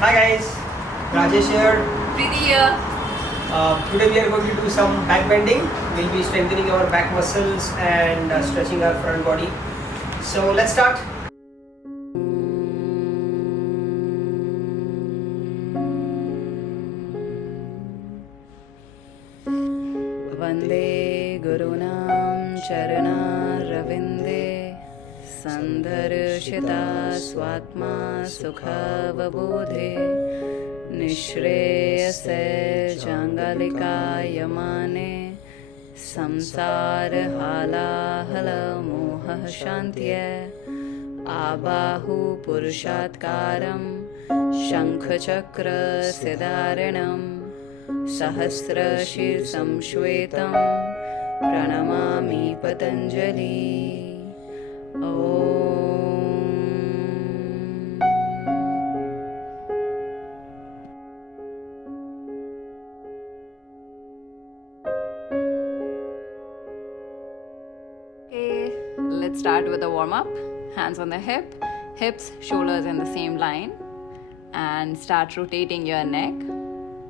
Hi guys, Rajesh here. Preeti here. Today we are going to do some back bending. We'll be strengthening our back muscles and stretching our front body. So let's start. Vande Gurunam Charana-ravinde Sandharshita Swatma Sukhavabodhe Nishreyase Jangalika Yamane Samsar Halahala Moha Shantye Abahu Purushatkaram Shankhachakra Siddharanam Sahasrashirsam Shvetam Pranamami Patanjali. Om. Okay, let's start with the warm-up. Hands on the hips, shoulders in the same line, and start rotating your neck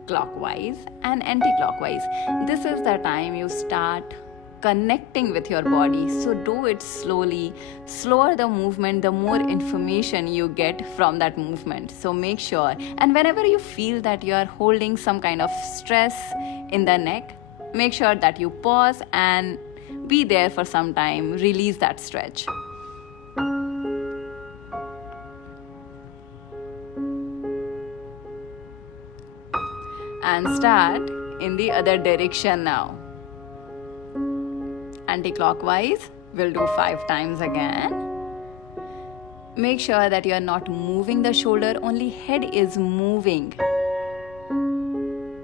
clockwise and anti-clockwise. This is the time you start connecting with your body, so do it slowly. Slower the movement, the more information you get from that movement. So make sure, and whenever you feel that you are holding some kind of stress in the neck, make sure that you pause and be there for some time. Release that stretch. And start in the other direction now. Anti-clockwise, we'll do 5 times again. Make sure that you are not moving the shoulder, only head is moving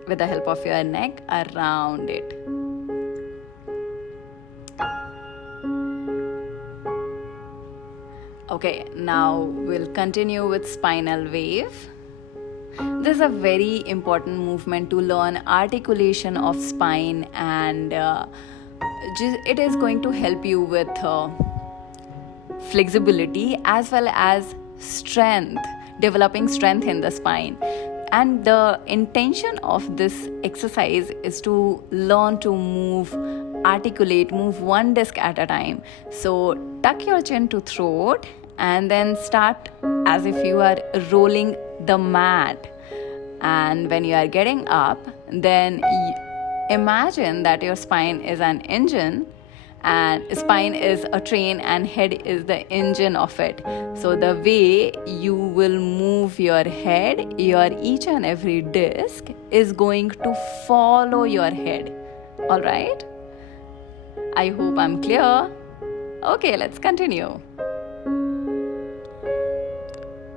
with the help of your neck around it. Okay, now we'll continue with spinal wave. This is a very important movement to learn articulation of spine, and it is going to help you with flexibility as well as strength, developing strength in the spine. And the intention of this exercise is to learn to articulate, move one disc at a time. So tuck your chin to throat and then start as if you are rolling the mat. And when you are getting up, then imagine that your spine is an engine, and spine is a train and head is the engine of it. So the way you will move your head, your each and every disc is going to follow your head. All right? I hope I'm clear. Okay, let's continue.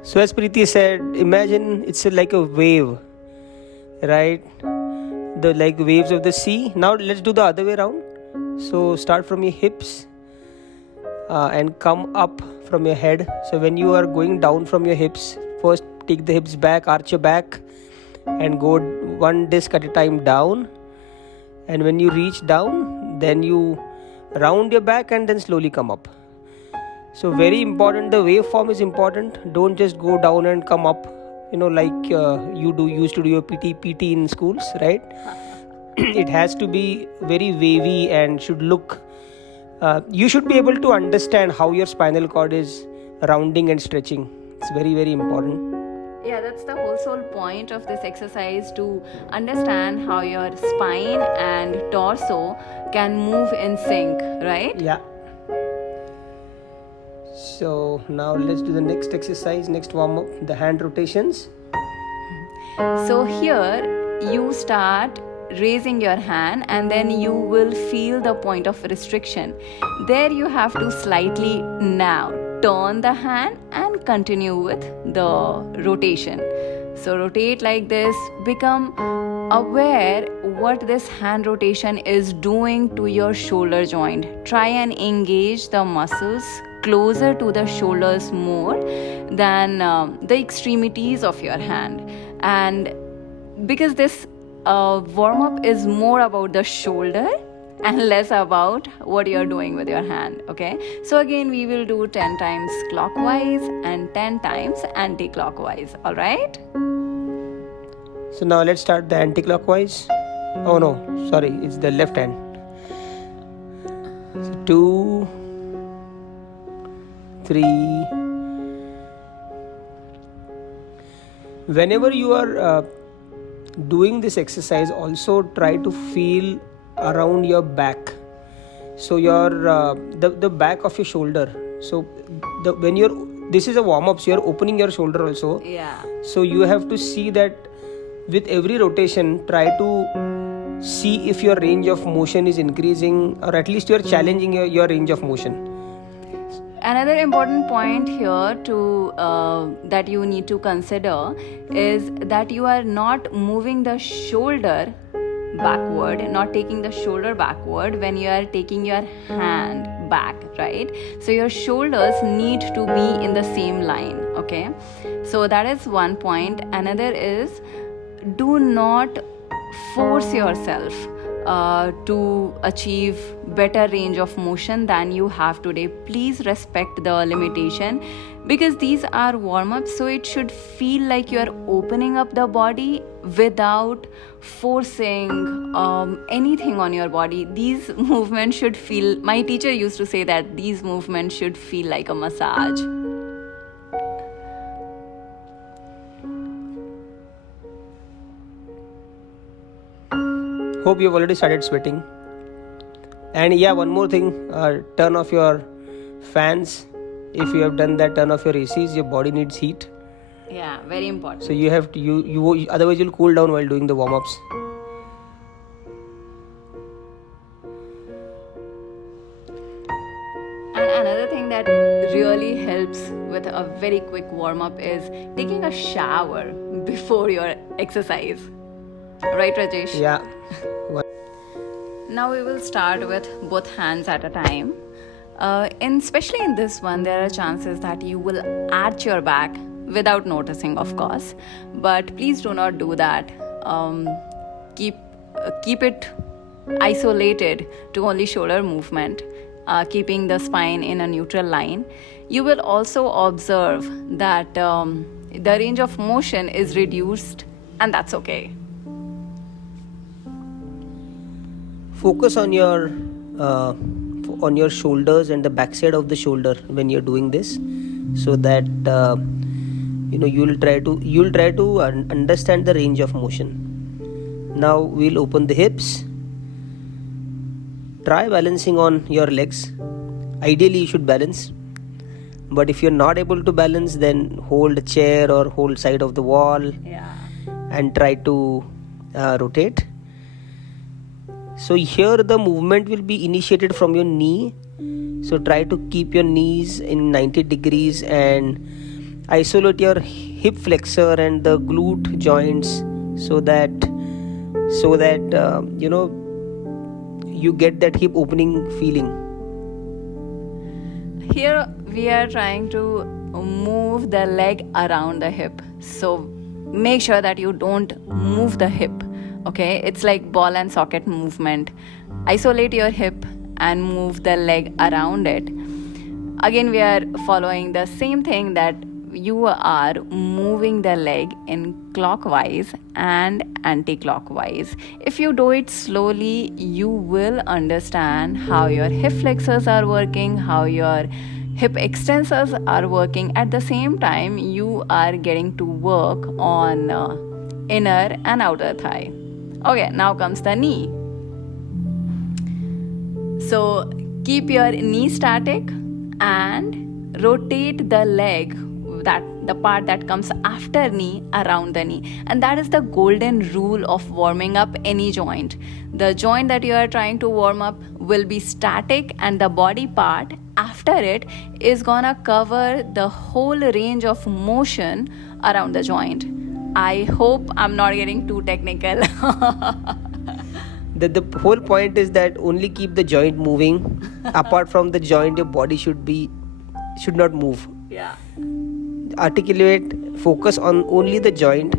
So as Preeti said, imagine it's like a wave, right? The like waves of the sea. Now let's do the other way around. So start from your hips and come up from your head. So when you are going down from your hips, first take the hips back, arch your back and go one disc at a time down. And when you reach down, then you round your back and then slowly come up. So very important, the waveform is important. Don't just go down and come up, like you used to do your PT in schools, right? It has to be very wavy and should look, you should be able to understand how your spinal cord is rounding and stretching. It's very, very important. Yeah, that's the whole sole point of this exercise, to understand how your spine and torso can move in sync, right? Yeah. So now let's do the next exercise, next warm-up, the hand rotations. So here you start raising your hand and then you will feel the point of restriction. There you have to slightly now turn the hand and continue with the rotation. So rotate like this, become aware what this hand rotation is doing to your shoulder joint. Try and engage the muscles closer to the shoulders more than the extremities of your hand. And because this warm-up is more about the shoulder and less about what you're doing with your hand, okay? So again, we will do 10 times clockwise and 10 times anti-clockwise, all right? So now let's start the anti-clockwise. Oh no, sorry, it's the left hand. So 2, 3. Whenever you are doing this exercise, also try to feel around your back. So your the back of your shoulder. So this is a warm-up, so you're opening your shoulder also. Yeah. So you have to see that with every rotation, try to see if your range of motion is increasing, or at least you're challenging your range of motion. Another important point here that you need to consider is that you are not moving the shoulder backward, not taking the shoulder backward when you are taking your hand back, right? So your shoulders need to be in the same line, okay? So that is one point. Another is, do not force yourself to achieve better range of motion than you have today. Please respect the limitation, because these are warm-ups, so it should feel like you are opening up the body without forcing anything on your body. These movements should feel, my teacher used to say that these movements should feel like a massage. Hope you've already started sweating. And yeah, one more thing, turn off your fans. If you have done that, turn off your ACs. Your body needs heat. Yeah, very important. So you have to, you otherwise you'll cool down while doing the warm-ups. And another thing that really helps with a very quick warm-up is taking a shower before your exercise. Right, Rajesh? Yeah. Now we will start with both hands at a time. Especially in this one, there are chances that you will arch your back without noticing, of course. But please do not do that. Keep it isolated to only shoulder movement, keeping the spine in a neutral line. You will also observe that the range of motion is reduced, and that's okay. Focus on your shoulders and the backside of the shoulder when you're doing this, so that you'll try to understand the range of motion. Now we'll open the hips. Try balancing on your legs. Ideally you should balance, but if you're not able to balance, then hold a chair or hold side of the wall. Yeah. And try to rotate. So here the movement will be initiated from your knee. So try to keep your knees in 90 degrees and isolate your hip flexor and the glute joints, so that you get that hip opening feeling. Here we are trying to move the leg around the hip. So make sure that you don't move the hip. Okay, it's like ball and socket movement. Isolate your hip and move the leg around it. Again, we are following the same thing, that you are moving the leg in clockwise and anti-clockwise. If you do it slowly, you will understand how your hip flexors are working, how your hip extensors are working. At the same time, you are getting to work on inner and outer thigh. Okay, now comes the knee. So keep your knee static and rotate the leg, that the part that comes after knee, around the knee. And that is the golden rule of warming up any joint. The joint that you are trying to warm up will be static, and the body part after it is gonna cover the whole range of motion around the joint. I hope I'm not getting too technical. The whole point is that only keep the joint moving. Apart from the joint, your body should not move. Yeah. Articulate, focus on only the joint.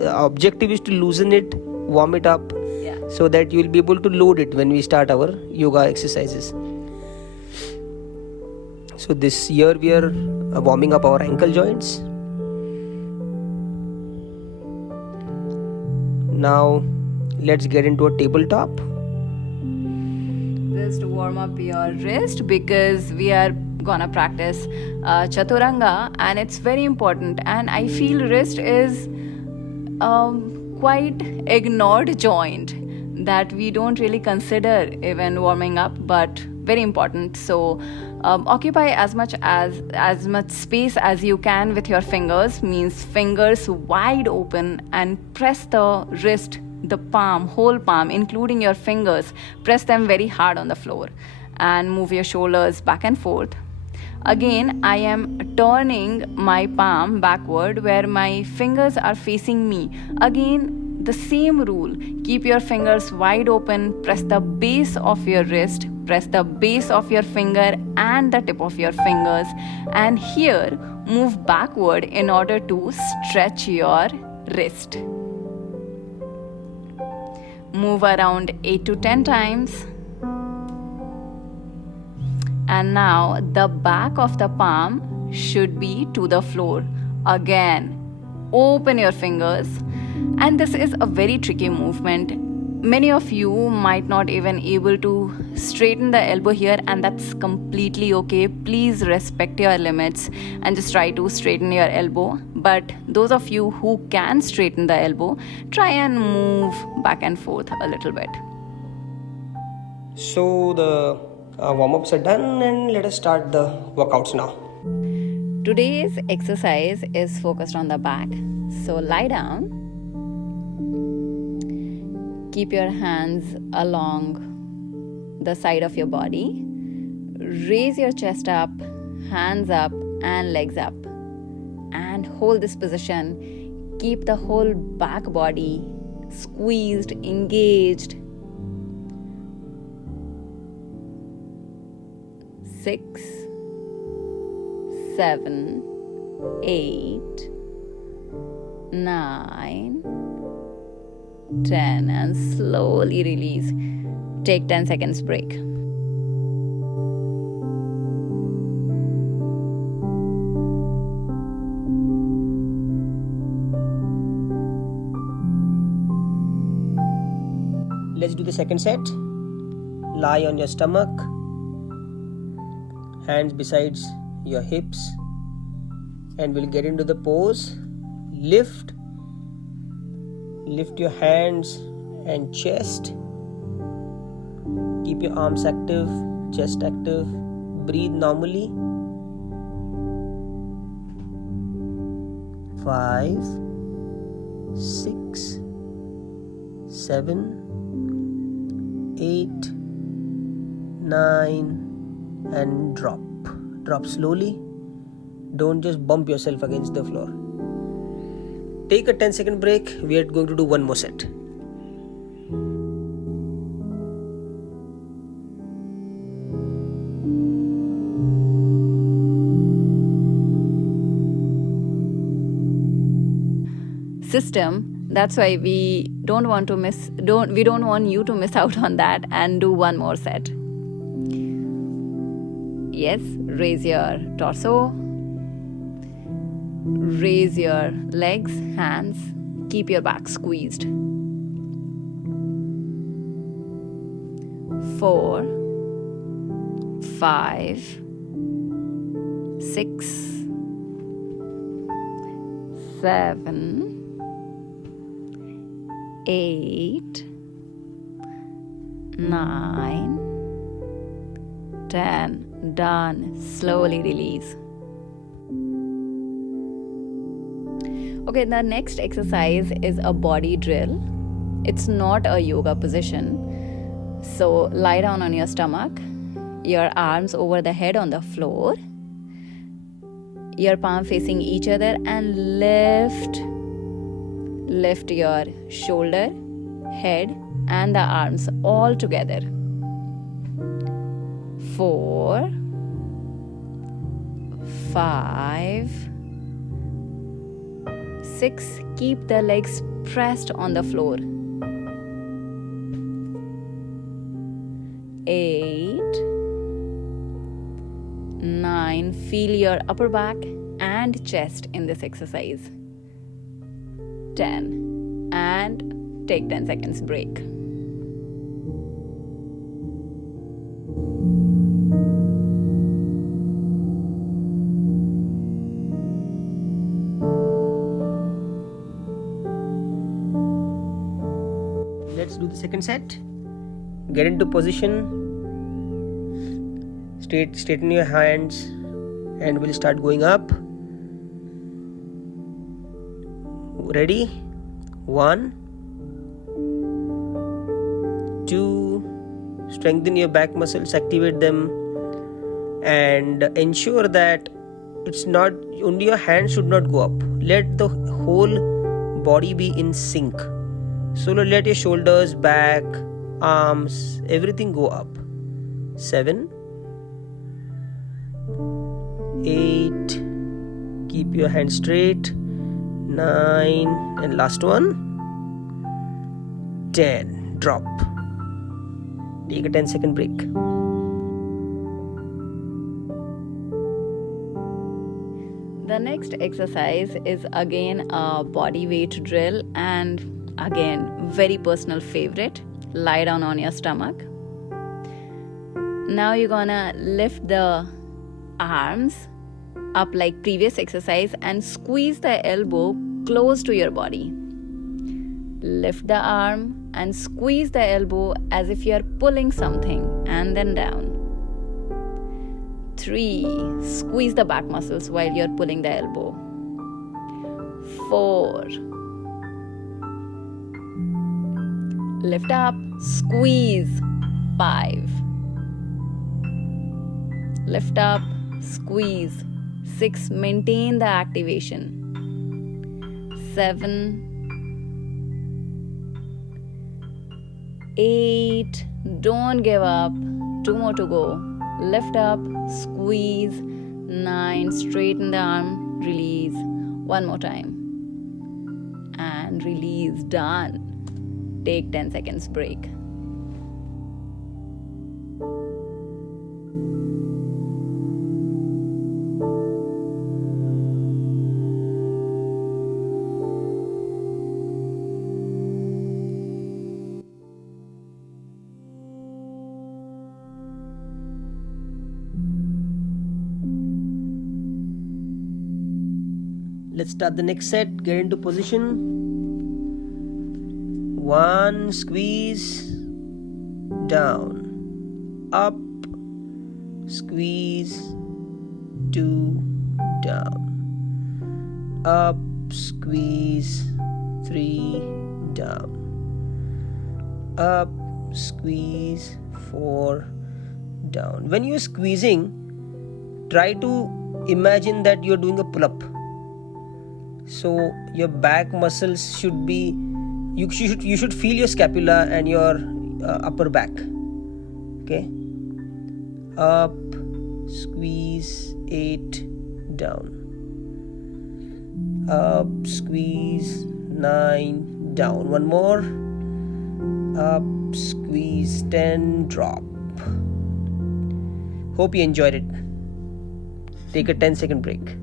Objective is to loosen it, warm it up, so that you will be able to load it when we start our yoga exercises. So this year we are warming up our ankle joints. Now let's get into a tabletop. Just to warm up your wrist, because we are gonna practice chaturanga, and it's very important. And I feel wrist is quite ignored joint that we don't really consider even warming up, but very important. So occupy as much space as you can with your fingers, means fingers wide open, and press the wrist, the palm, whole palm, including your fingers, press them very hard on the floor, and move your shoulders back and forth. Again, I am turning my palm backward where my fingers are facing me. Again, the same rule. Keep your fingers wide open, press the base of your wrist, press the base of your finger and the tip of your fingers, and here move backward in order to stretch your wrist. Move around 8 to 10 times. And now the back of the palm should be to the floor. Again, open your fingers. And this is a very tricky movement. Many of you might not even able to straighten the elbow here, and that's completely okay. Please respect your limits and just try to straighten your elbow. But those of you who can straighten the elbow, try and move back and forth a little bit. So the warm-ups are done, and let us start the workouts now. Today's exercise is focused on the back. So lie down. Keep your hands along the side of your body. Raise your chest up, hands up and legs up. And hold this position. Keep the whole back body squeezed, engaged. 6, 7, 8, 9, 10, and slowly release. Take 10 seconds break. Let's do the second set. Lie on your stomach, hands besides your hips, and we'll get into the pose. Lift your hands and chest. Keep your arms active, chest active. Breathe normally. 5, 6, 7, 8, 9, and drop. Drop slowly. Don't just bump yourself against the floor. Take a 10-second break. We are going to do one more set. System. That's why we don't want you to miss out on that, and do one more set. Yes, raise your torso. Raise your legs, hands, keep your back squeezed. 4, 5, 6, 7, 8, 9, 10. Done. Slowly release. Okay, the next exercise is a body drill. It's not a yoga position. So lie down on your stomach, your arms over the head on the floor, your palm facing each other, and lift your shoulder, head, and the arms all together. 4, 5, 6. Keep the legs pressed on the floor. 8, 9. Feel your upper back and chest in this exercise. 10. And Take 10 seconds break. Let's do the second set. Get into position. Straighten your hands and we'll start going up. Ready? 1, 2. Strengthen your back muscles, activate them, and ensure that it's not only your hands should not go up. Let the whole body be in sync. So let your shoulders, back, arms, everything go up. 7, 8. Keep your hands straight. 9, and last one. 10. Drop. Take a 10-second break. The next exercise is again a body weight drill, and again very personal favorite. Lie down on your stomach. Now you're gonna lift the arms up like previous exercise and squeeze the elbow close to your body. Lift the arm and squeeze the elbow as if you're pulling something, and then down. 3. Squeeze the back muscles while you're pulling the elbow. 4. Lift up, squeeze. 5. Lift up, squeeze. 6. Maintain the activation. 7. 8. Don't give up. 2 more to go. Lift up, squeeze. 9. Straighten the arm, release. 1 more time. And release. Done. Take 10 seconds break. Let's start the next set. Get into position. 1, squeeze, down, up, squeeze, 2, down, up, squeeze, 3, down, up, squeeze, 4, down. When you're squeezing, try to imagine that you're doing a pull-up. So your back muscles should be, you should feel your scapula and your upper back. Okay, up, squeeze, 8, down, up, squeeze, 9, down. One more, up, squeeze, 10, drop. Hope you enjoyed it. Take a 10-second break.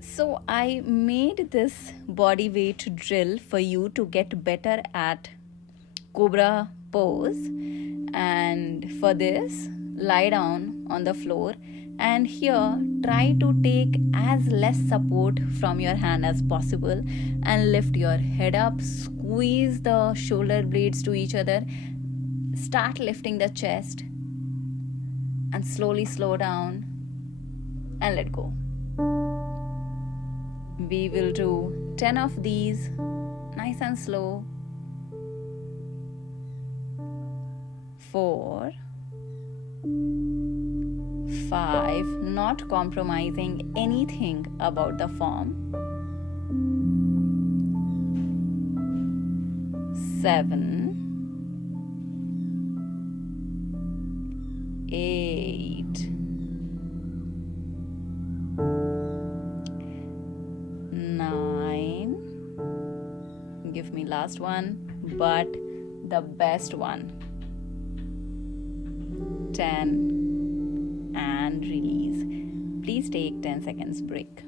So I made this body weight drill for you to get better at cobra pose, and for this lie down on the floor, and here try to take as less support from your hand as possible and lift your head up, squeeze the shoulder blades to each other, start lifting the chest and slowly slow down and let go. We will do 10 of these, nice and slow. 4, 5, not compromising anything about the form. 7, 8, 9, give me last one, but the best one, 10, and release. Please please take 10 seconds break.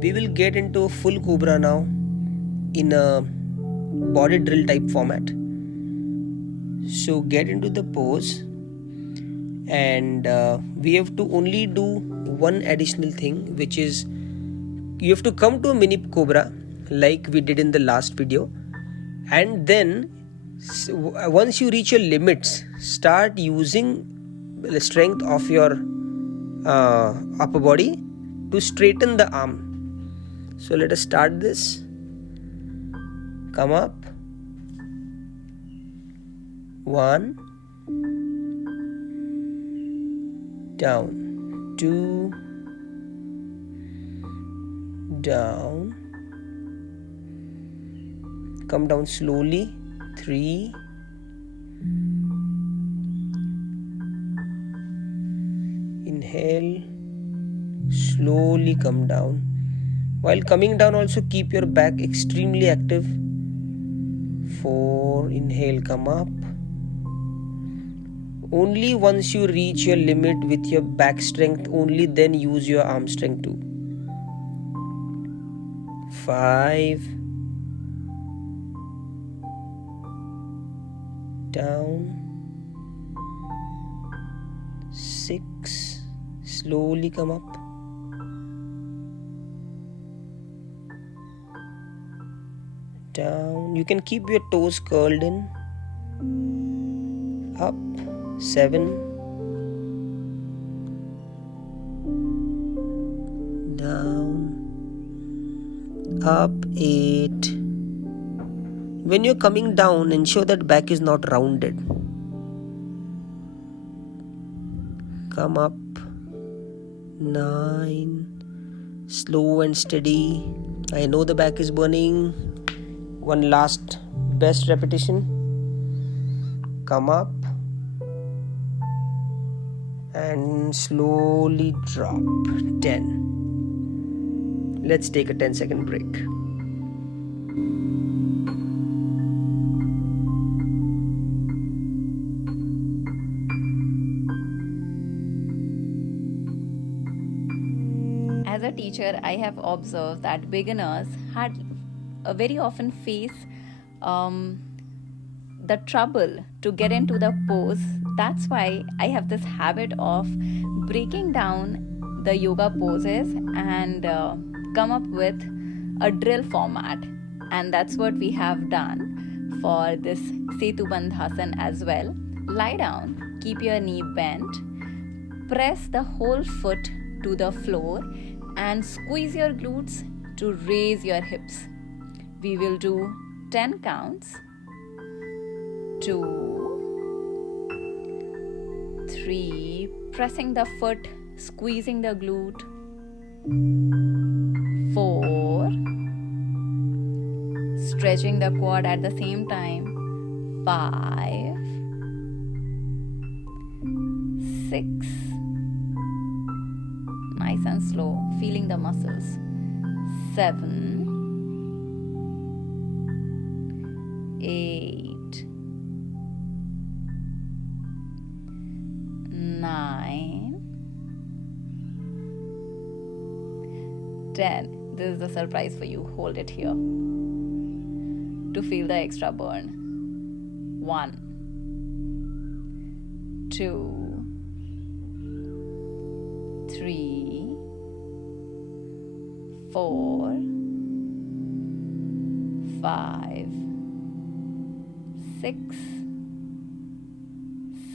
We will get into full cobra now in a body drill type format. So get into the pose, and we have to only do one additional thing, which is you have to come to a mini cobra like we did in the last video, and then once you reach your limits, start using the strength of your upper body to straighten the arm. So let us start this. Come up. 1, down, 2, down, come down slowly, 3, inhale, slowly come down. While coming down also keep your back extremely active. 4, inhale, come up. Only once you reach your limit with your back strength, only then use your arm strength too. 5, down, 6, slowly come up. Down. You can keep your toes curled in. Up. 7. Down. Up. 8. When you're coming down, ensure that back is not rounded. Come up. 9. Slow and steady. I know the back is burning. One last best repetition. Come up and slowly drop. 10. Let's take a 10-second break. As a teacher, I have observed that beginners very often face the trouble to get into the pose. That's why I have this habit of breaking down the yoga poses and come up with a drill format. And that's what we have done for this Setubandhasan as well. Lie down, keep your knee bent, press the whole foot to the floor and squeeze your glutes to raise your hips. We will do 10 counts. 2, 3, pressing the foot, squeezing the glute. 4, stretching the quad at the same time. 5, 6, nice and slow, feeling the muscles. 7, 8, 9, 10. This is the surprise for you. Hold it here to feel the extra burn. 1, 2, 3, 4, 5, 6,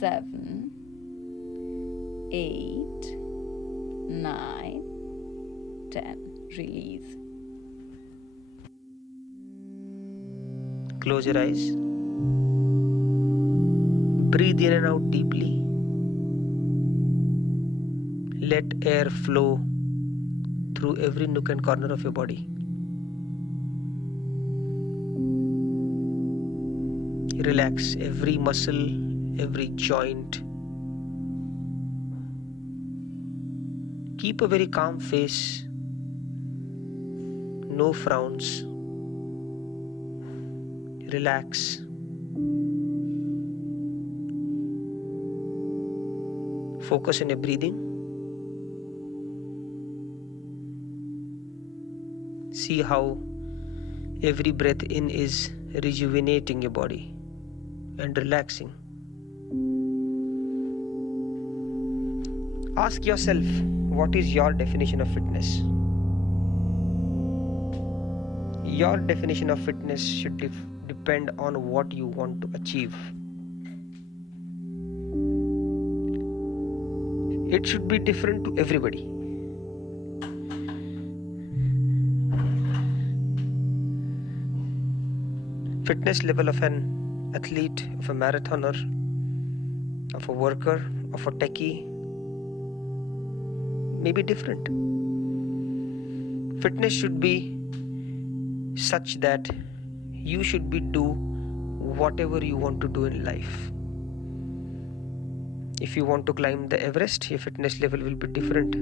7, 8, 9, 10. Release. Close your eyes. Breathe in and out deeply. Let air flow through every nook and corner of your body. Relax every muscle, every joint. Keep a very calm face, no frowns. Relax. Focus on your breathing. See how every breath in is rejuvenating your body and relaxing. Ask yourself, what is your definition of fitness? Your definition of fitness should depend on what you want to achieve. It should be different to everybody. Fitness level of an athlete, of a marathoner, of a worker, of a techie may be different. Fitness should be such that you should be do whatever you want to do in life. If you want to climb the Everest, your fitness level will be different.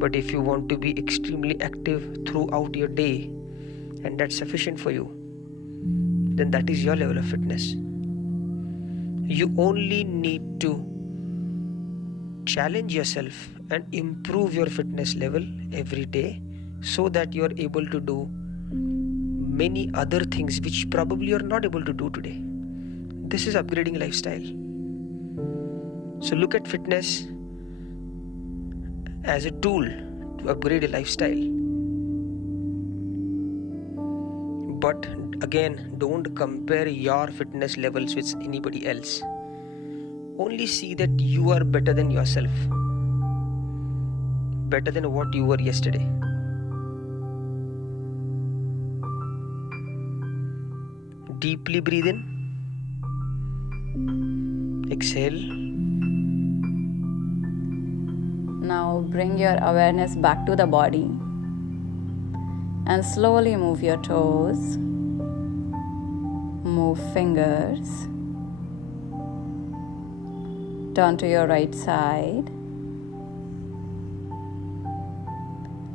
But if you want to be extremely active throughout your day and that's sufficient for you, then that is your level of fitness. You only need to challenge yourself and improve your fitness level every day so that you are able to do many other things which probably you are not able to do today. This is upgrading lifestyle. So look at fitness as a tool to upgrade a lifestyle. But again, don't compare your fitness levels with anybody else. Only see that you are better than yourself, better than what you were yesterday. Deeply breathe in, exhale. Now bring your awareness back to the body and slowly move your toes, move fingers, turn to your right side.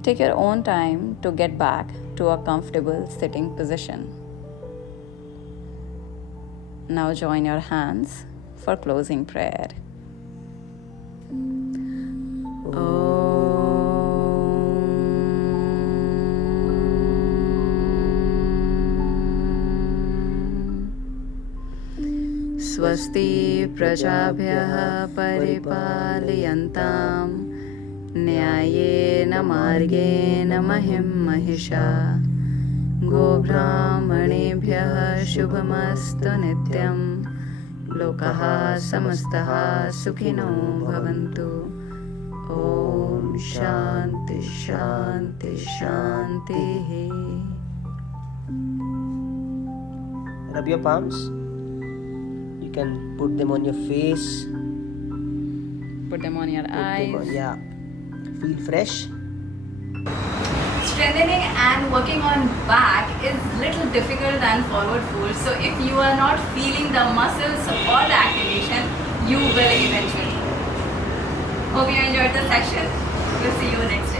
Take your own time to get back to a comfortable sitting position. Now join your hands for closing prayer. Swasti prajabhyah paripalayantam न्यायेन मार्गेण महिं महिषा गोब्राह्मणेभ्यः शुभमस्तु नित्यं लोकाः समस्तः सुखिनो भवन्तु ॐ शान्ति शान्ति शान्तिः. Rub your palms. You can put them on your face. Put them on your eyes. Yeah. Feel fresh. Strengthening and working on back is little difficult than forward fold. So if you are not feeling the muscles or the activation, you will eventually. Hope you enjoyed the session. We'll see you next time.